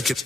check it.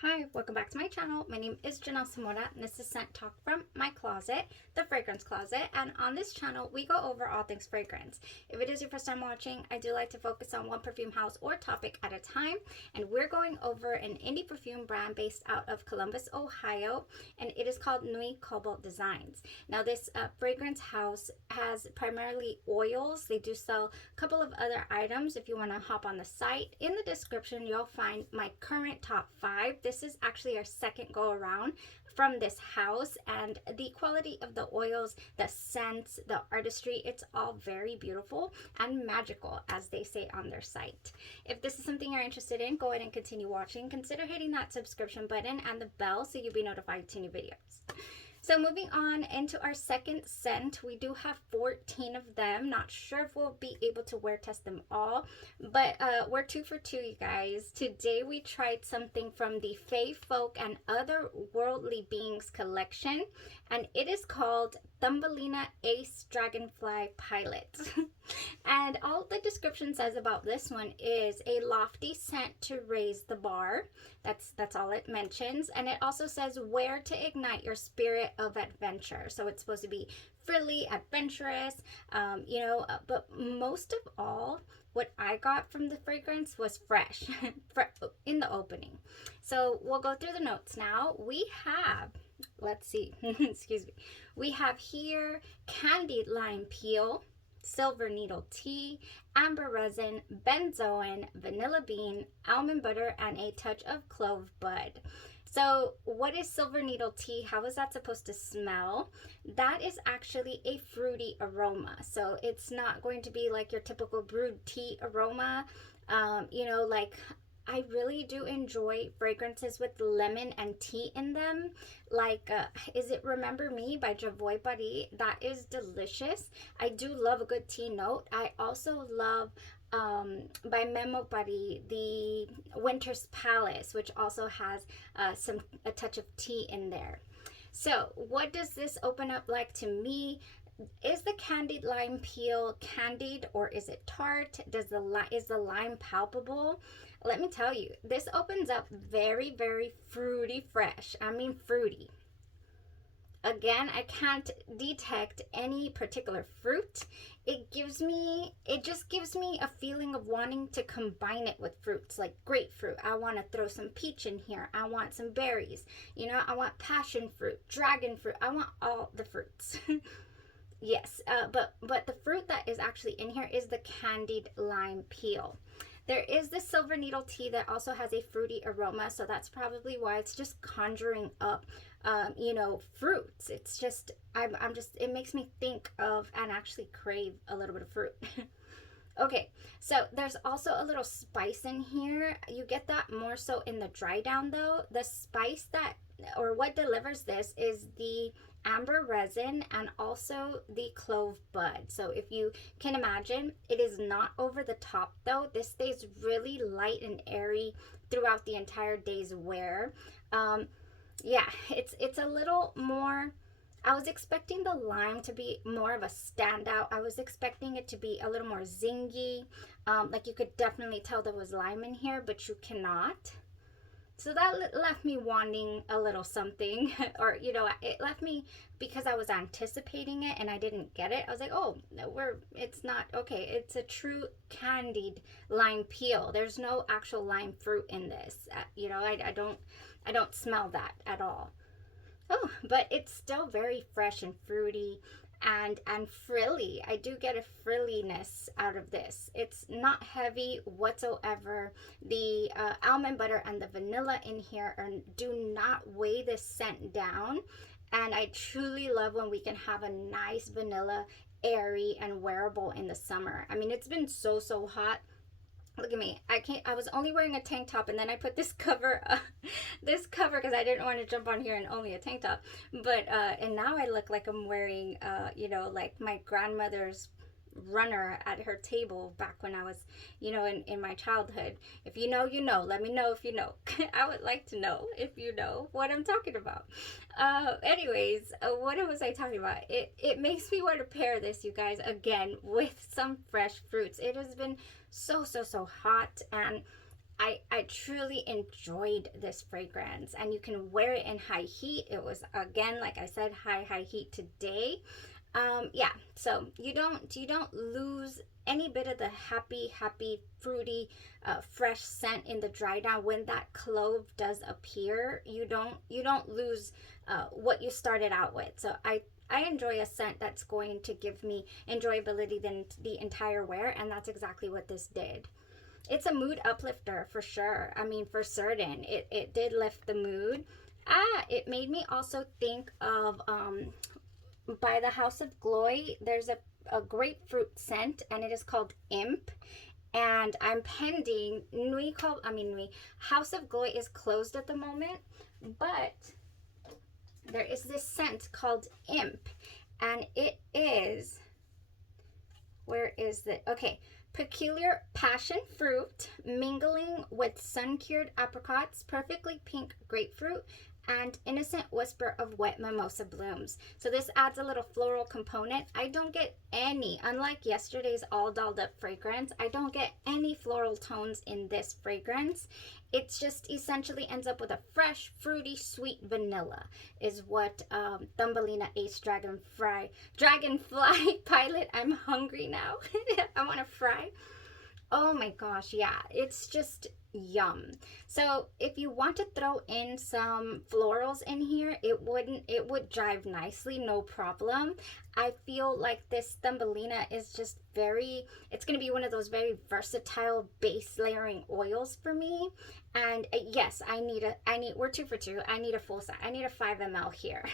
Hi, welcome back to my channel. My name is Janelle Samora, and this is Scent Talk from my closet, the fragrance closet. And on this channel, we go over all things fragrance. If it is your first time watching, I do like to focus on one perfume house or topic at a time. And we're going over an indie perfume brand based out of Columbus, Ohio, and it is called NUI COBALT Designs. Now, this fragrance house has primarily oils. They do sell a couple of other items. If you want to hop on the site, in the description, you'll find my current top 5. This is actually our second go around from this house, and the quality of the oils, the scents, the artistry, it's all very beautiful and magical, as they say on their site. If this is something you're interested in, go ahead and continue watching. Consider hitting that subscription button and the bell so you'll be notified to new videos. So moving on into our second scent, we do have 14 of them. Not sure if we'll be able to wear test them all, but we're 2 for 2, you guys. Today we tried something from the Feu Follet and Other Worldly Beings collection, and it is called Thumbelina Ace Dragonfly Pilot. And all the description says about this one is a lofty scent to raise the bar. That's all it mentions. And it also says where to ignite your spirit of adventure. So it's supposed to be frilly, adventurous, but most of all, what I got from the fragrance was fresh in the opening. So we'll go through the notes now. We have, let's see, excuse me. We have here candied lime peel, silver needle tea, amber resin, benzoin, vanilla bean, almond butter, and a touch of clove bud. So what is silver needle tea? How is that supposed to smell? That is actually a fruity aroma. So it's not going to be like your typical brewed tea aroma. Like I really do enjoy fragrances with lemon and tea in them. Like, is it Remember Me by Javoy Buddy? That is delicious. I do love a good tea note. I also love by Memo Buddy, the Winter's Palace, which also has a touch of tea in there. So what does this open up like to me? Is the candied lime peel candied or is it tart? Is the lime palpable? Let me tell you, this opens up very, very fruity fresh. I mean fruity. Again, I can't detect any particular fruit. It just gives me a feeling of wanting to combine it with fruits, like grapefruit. I want to throw some peach in here. I want some berries. I want passion fruit, dragon fruit. I want all the fruits. Yes, but the fruit that is actually in here is the candied lime peel. There is this silver needle tea that also has a fruity aroma, so that's probably why it's just conjuring up, fruits. It's just, it makes me think of and actually crave a little bit of fruit. Okay, so there's also a little spice in here. You get that more so in the dry down though. The spice or what delivers this is the amber resin and also the clove bud. So if you can imagine, it is not over the top though. This stays really light and airy throughout the entire day's wear. Yeah, it's a little more. I was expecting the lime to be more of a standout. I was expecting it to be a little more zingy. Like you could definitely tell there was lime in here, but you cannot. So that left me wanting a little something, or, it left me because I was anticipating it and I didn't get it. I was like, oh, it's not, okay, it's a true candied lime peel. There's no actual lime fruit in this. I don't smell that at all. Oh, but it's still very fresh and fruity and frilly. I do get a frilliness out of this. It's not heavy whatsoever. The almond butter and the vanilla in here do not weigh this scent down. And I truly love when we can have a nice vanilla, airy and wearable in the summer. I mean, it's been so hot. Look at me. I was only wearing a tank top, and then I put this cover because I didn't want to jump on here in only a tank top. But and now I look like I'm wearing like my grandmother's runner at her table back when I was, you know, in my childhood. If you know, you know. Let me know if you know. I would like to know if you know what I'm talking about. Anyways, what was I talking about? It makes me want to pair this, you guys, again with some fresh fruits. It has been so hot, and I truly enjoyed this fragrance, and you can wear it in high heat. It was, again, like I said, high heat today. Yeah, so you don't lose any bit of the happy fruity fresh scent in the dry down. When that clove does appear, you don't lose what you started out with. So I enjoy a scent that's going to give me enjoyability than the entire wear, and that's exactly what this did. It's a mood uplifter for sure. I mean, for certain, it did lift the mood. It made me also think of by the House of Glory. There's a grapefruit scent, and it is called Imp. And I'm pending House of Glory is closed at the moment, but there is this scent called Imp, and it is, where is it? Okay. Peculiar passion fruit mingling with sun-cured apricots, perfectly pink grapefruit, and innocent whisper of wet mimosa blooms. So this adds a little floral component. I don't get any, unlike yesterday's all dolled up fragrance, I don't get any floral tones in this fragrance. It just essentially ends up with a fresh, fruity, sweet vanilla is what Thumbelina Ace Dragonfly Pilot. I'm hungry now. I want to fry. Oh my gosh, yeah, it's just yum. So if you want to throw in some florals in here, it would jive nicely, no problem. I feel like this Thumbelina is just it's going to be one of those very versatile base layering oils for me. And yes, we're 2 for 2. I need a full size. I need a 5 ml here.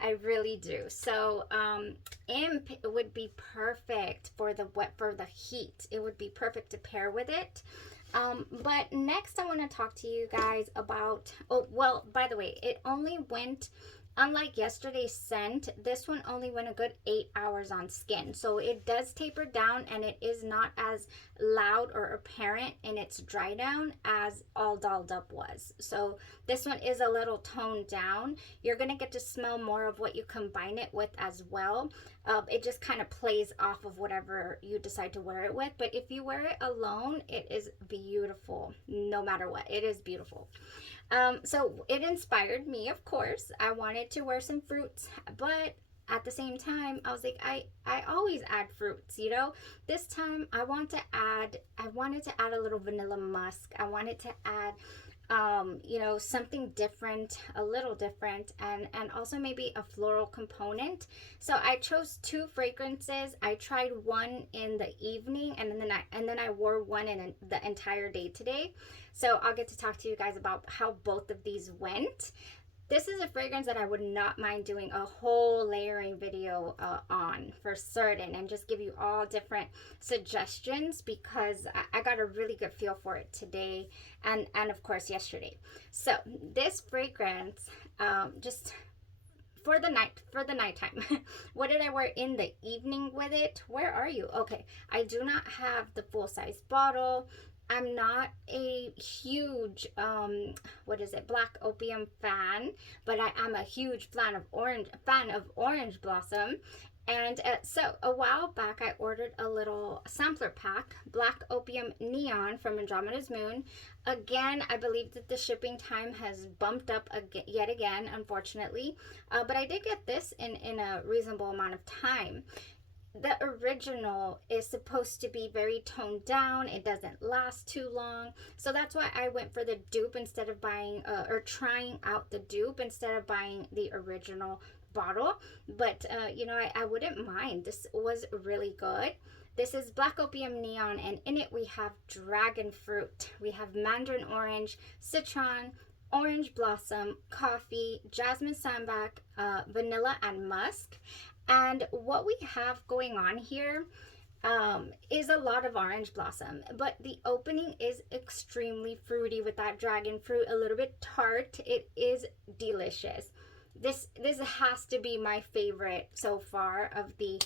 I really do. So Imp would be perfect for the heat. It would be perfect to pair with it. But next I want to talk to you guys about, oh, well, by the way, it only went, unlike yesterday's scent, this one only went a good 8 hours on skin. So it does taper down, and it is not as loud or apparent in its dry down as All Dolled Up was. So this one is a little toned down. You're going to get to smell more of what you combine it with as well. It just kind of plays off of whatever you decide to wear it with. But if you wear it alone, it is beautiful. No matter what, it is beautiful. So it inspired me, of course. I wanted to wear some fruits, but at the same time, I was like, I always add fruits, you know. This time I wanted to add a little vanilla musk. I wanted to add you know, something different, a little different, and also maybe a floral component. So I chose 2 fragrances. I tried one in the evening, and then I wore one in the entire day today. So I'll get to talk to you guys about how both of these went. This is a fragrance that I would not mind doing a whole layering video on for certain, and just give you all different suggestions, because I got a really good feel for it today and of course yesterday. So this fragrance, just for the nighttime. What did I wear in the evening with it? Where are you? Okay, I do not have the full size bottle. I'm not a huge Black Opium fan, but I am a huge fan of Orange Blossom. And so a while back I ordered a little sampler pack, Black Opium Neon from Andromeda's Moon. Again, I believe that the shipping time has bumped up yet again, unfortunately. But I did get this in a reasonable amount of time. The original is supposed to be very toned down. It doesn't last too long. So that's why I went for the dupe instead of buying or trying out the dupe instead of buying the original bottle. But you know, I wouldn't mind. This was really good. This is Black Opium Neon, and in it we have dragon fruit, we have mandarin orange, citron, orange blossom, coffee, jasmine sambac, vanilla, and musk. And what we have going on here is a lot of orange blossom, but the opening is extremely fruity with that dragon fruit, a little bit tart. It is delicious. This has to be my favorite so far of the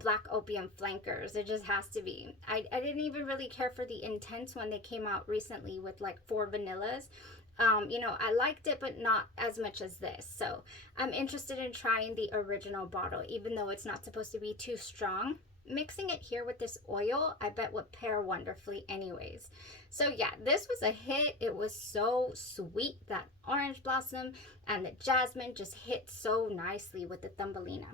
Black Opium flankers. It just has to be. I didn't even really care for the Intense when they came out recently with like 4 vanillas. You know, I liked it, but not as much as this. So I'm interested in trying the original bottle, even though it's not supposed to be too strong. Mixing it here with this oil, I bet would pair wonderfully anyways. So yeah, this was a hit. It was so sweet. That orange blossom and the jasmine just hit so nicely with the Thumbelina.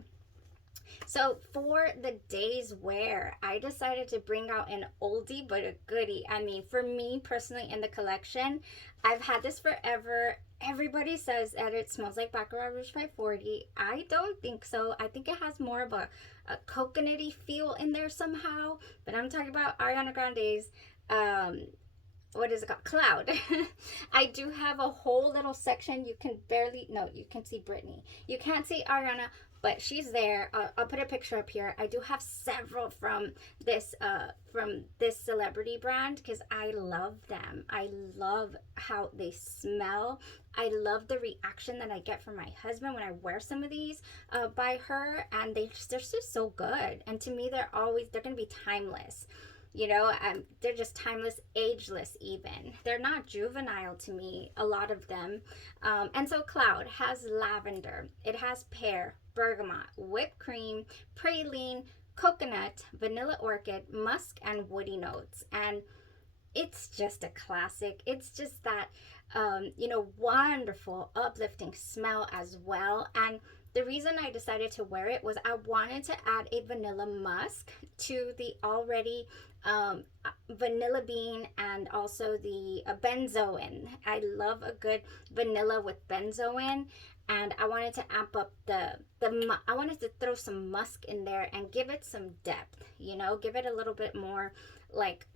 So for the day's wear, I decided to bring out an oldie but a goodie. I mean, for me personally in the collection, I've had this forever. Everybody says that it smells like Baccarat Rouge 540. I don't think so. I think it has more of a coconutty feel in there somehow. But I'm talking about Ariana Grande's what is it called? Cloud. I do have a whole little section. You can barely, no, you can see Brittany. You can't see Ariana, but she's there. I'll put a picture up here. I do have several from this celebrity brand because I love them. I love how they smell. I love the reaction that I get from my husband when I wear some of these by her, and they're just so good. And to me, they're gonna be timeless. You know, they're just timeless, ageless even. They're not juvenile to me, a lot of them. And so Cloud has lavender. It has pear, bergamot, whipped cream, praline, coconut, vanilla orchid, musk, and woody notes. And it's just a classic. It's just that, you know, wonderful, uplifting smell as well. And the reason I decided to wear it was I wanted to add a vanilla musk to the already vanilla bean and also the benzoin. I love a good vanilla with benzoin, and I wanted to amp up I wanted to throw some musk in there and give it some depth, you know, give it a little bit more like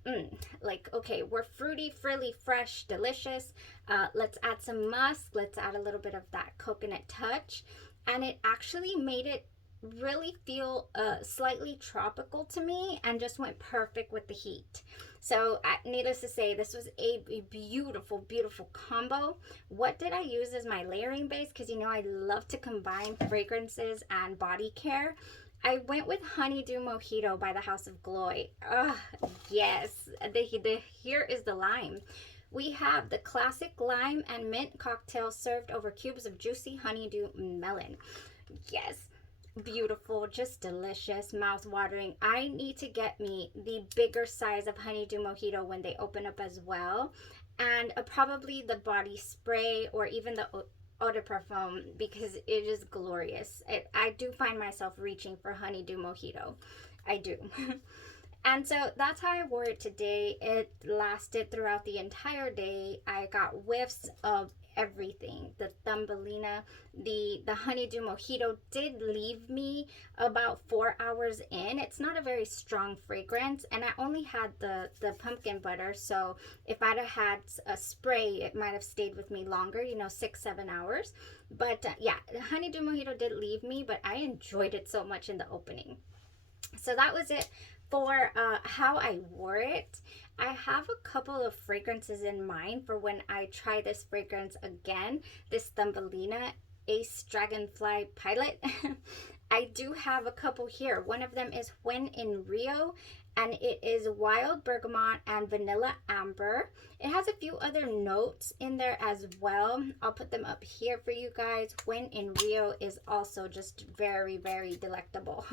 okay, we're fruity, frilly, fresh, delicious. Let's add some musk. Let's add a little bit of that coconut touch. And it actually made it really feel slightly tropical to me and just went perfect with the heat. So needless to say, this was a beautiful, beautiful combo. What did I use as my layering base? Because you know I love to combine fragrances and body care. I went with Honeydew Mojito by the House of Gloy. Yes, here is the lime. We have the classic lime and mint cocktail served over cubes of juicy honeydew melon. Yes, beautiful, just delicious, mouth-watering. I need to get me the bigger size of Honeydew Mojito when they open up as well. And probably the body spray or even the eau de parfum, because it is glorious. I do find myself reaching for Honeydew Mojito. I do. And so that's how I wore it today. It lasted throughout the entire day. I got whiffs of everything. The Thumbelina, the Honeydew Mojito did leave me about 4 hours in. It's not a very strong fragrance, and I only had the pumpkin butter, so if I'd have had a spray, it might have stayed with me longer, you know, 6-7 hours. But yeah, the Honeydew Mojito did leave me, but I enjoyed it so much in the opening. So that was it for how I wore it. I have a couple of fragrances in mind for when I try this fragrance again, this Thumbelina Ace Dragonfly Pilot. I do have a couple here. One of them is When in Rio, and it is wild bergamot and vanilla amber. It has a few other notes in there as well. I'll put them up here for you guys. When in Rio is also just very, very delectable.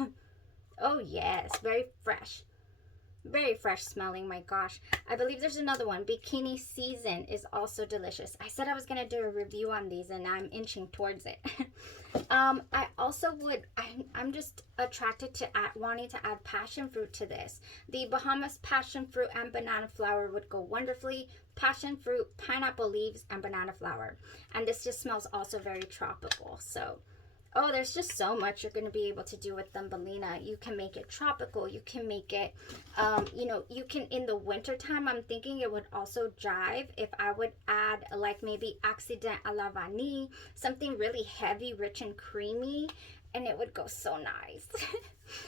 Oh yes, very fresh. Very fresh smelling, my gosh. I believe there's another one. Bikini Season is also delicious. I said I was going to do a review on these, and I'm inching towards it. I also I'm just attracted to wanting to add passion fruit to this. The Bahamas passion fruit and banana flower would go wonderfully. Passion fruit, pineapple leaves, and banana flower. And this just smells also very tropical. So oh, there's just so much you're going to be able to do with Thumbelina. You can make it tropical. You can make it, you know, you can, in the wintertime, I'm thinking it would also jive if I would add like maybe Accident à la Vanille, something really heavy, rich, and creamy, and it would go so nice.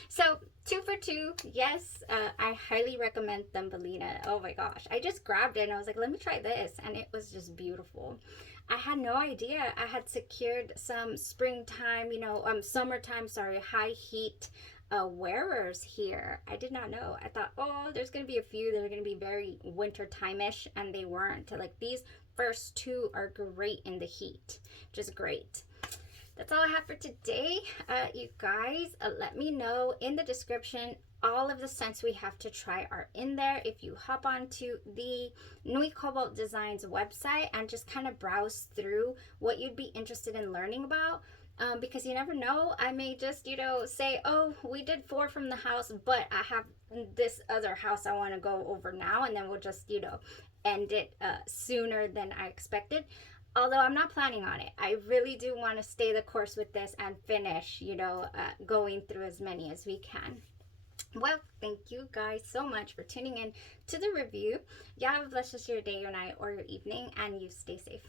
So 2 for 2. Yes, I highly recommend Thumbelina. Oh my gosh. I just grabbed it and I was like, let me try this. And it was just beautiful. I had no idea I had secured some springtime, you know, summertime, sorry, high heat wearers here. I did not know. I thought, oh, there's going to be a few that are going to be very winter time-ish, and they weren't. Like, these first two are great in the heat, which is great. That's all I have for today. You guys, let me know in the description. All of the scents we have to try are in there. If you hop onto the NUI COBALT Designs website and just kind of browse through what you'd be interested in learning about, because you never know, I may just, you know, say, oh, we did 4 from the house, but I have this other house I want to go over now, and then we'll just, you know, end it sooner than I expected. Although I'm not planning on it. I really do want to stay the course with this and finish, you know, going through as many as we can. Well, thank you guys so much for tuning in to the review. You have a blessed rest of your day, your night, or your evening, and you stay safe.